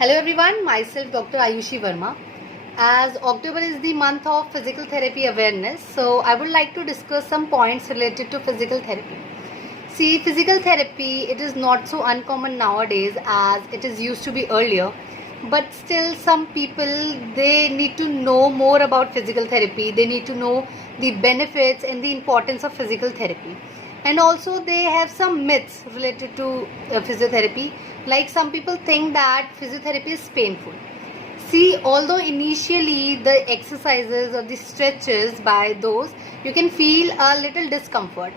Hello everyone, myself Dr. Ayushi Verma. As October is the month of physical therapy awareness, so I would like to discuss some points related to physical therapy. See, physical therapy, it is not so uncommon nowadays as it is used to be earlier. But still some people, they need to know more about physical therapy. They need to know the benefits and the importance of physical therapy. And also they have some myths related to physiotherapy. Like some people think that physiotherapy is painful. See, although initially the exercises or the stretches by those, you can feel a little discomfort.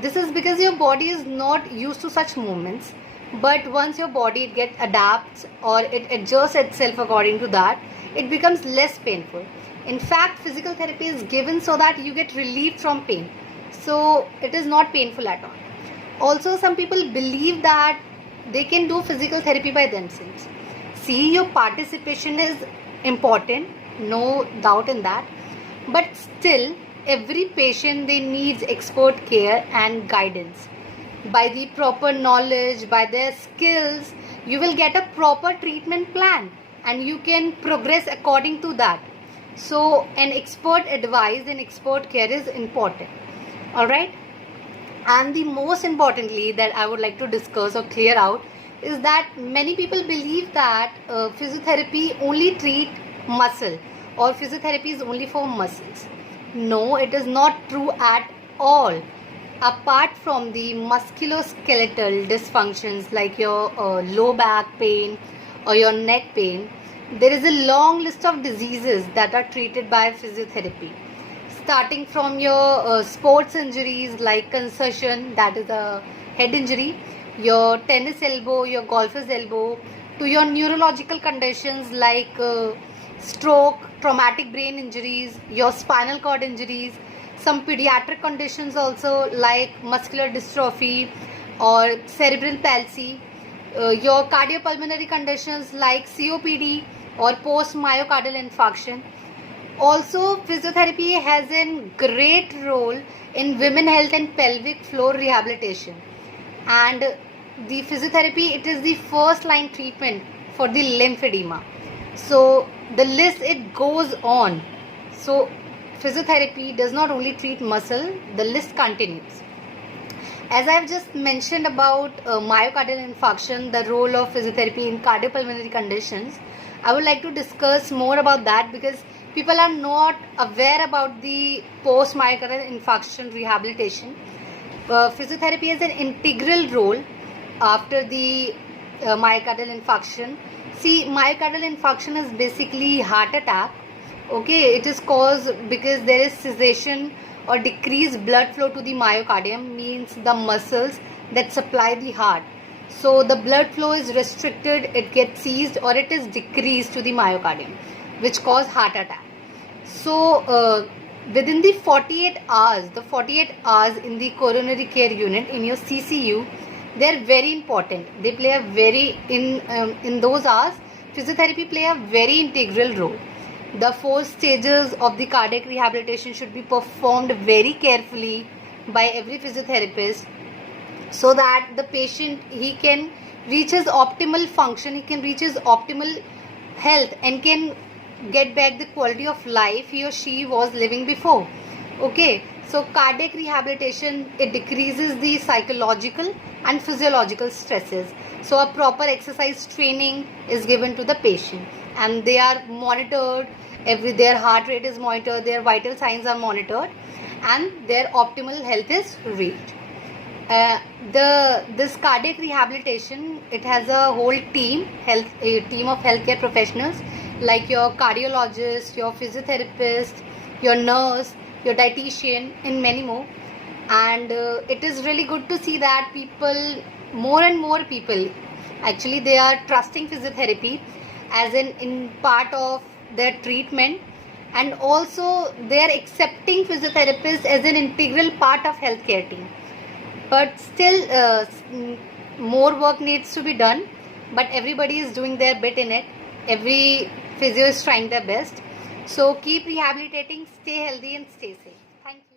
This is because your body is not used to such movements. But once your body get adapts or it adjusts itself according to that, it becomes less painful. In fact, physical therapy is given so that you get relief from pain. So it is not painful at all. Also, some people believe that they can do physical therapy by themselves. See, your participation is important, no doubt in that. But still, every patient, they needs expert care and guidance. By the proper knowledge, by their skills, you will get a proper treatment plan and you can progress according to that. So an expert advice and expert care is important. Alright, and the most importantly that I would like to discuss or clear out is that many people believe that physiotherapy only treat muscle or physiotherapy is only for muscles. No, it is not true at all. Apart from the musculoskeletal dysfunctions like your low back pain or your neck pain, there is a long list of diseases that are treated by physiotherapy. Starting from your sports injuries like concussion, that is a head injury, your tennis elbow, your golfer's elbow, to your neurological conditions like stroke, traumatic brain injuries, your spinal cord injuries, some pediatric conditions also like muscular dystrophy or cerebral palsy, your cardiopulmonary conditions like COPD or post myocardial infarction. Also, physiotherapy has a great role in women health and pelvic floor rehabilitation. And the physiotherapy, it is the first line treatment for the lymphedema. So the list, it goes on. So physiotherapy does not only treat muscle, the list continues. As I have just mentioned about myocardial infarction, the role of physiotherapy in cardiopulmonary conditions, I would like to discuss more about that because people are not aware about the post myocardial infarction rehabilitation. Physiotherapy has an integral role after the myocardial infarction. See, myocardial infarction is basically heart attack. Okay, it is caused because there is cessation or decreased blood flow to the myocardium, means the muscles that supply the heart. So the blood flow is restricted, it gets seized or it is decreased to the myocardium, which cause heart attack. So within the 48 hours in the coronary care unit in your CCU, they are very important. They play a very in those hours, physiotherapy play a very integral role. The 4 stages of the cardiac rehabilitation should be performed very carefully by every physiotherapist so that the patient, he can reach his optimal function, he can reach his optimal health and can get back the quality of life he or she was living before. Okay, so cardiac rehabilitation, it decreases the psychological and physiological stresses. So a proper exercise training is given to the patient and they are monitored, their heart rate is monitored, their vital signs are monitored and their optimal health is reached. This cardiac rehabilitation, it has a whole team of healthcare professionals like your cardiologist, your physiotherapist, your nurse, your dietitian and many more. And it is really good to see that more and more people, actually they are trusting physiotherapy as in part of their treatment, and also they are accepting physiotherapists as an integral part of healthcare team. But still more work needs to be done, but everybody is doing their bit in it. Every physio is trying their best. So keep rehabilitating, stay healthy and stay safe. Thank you.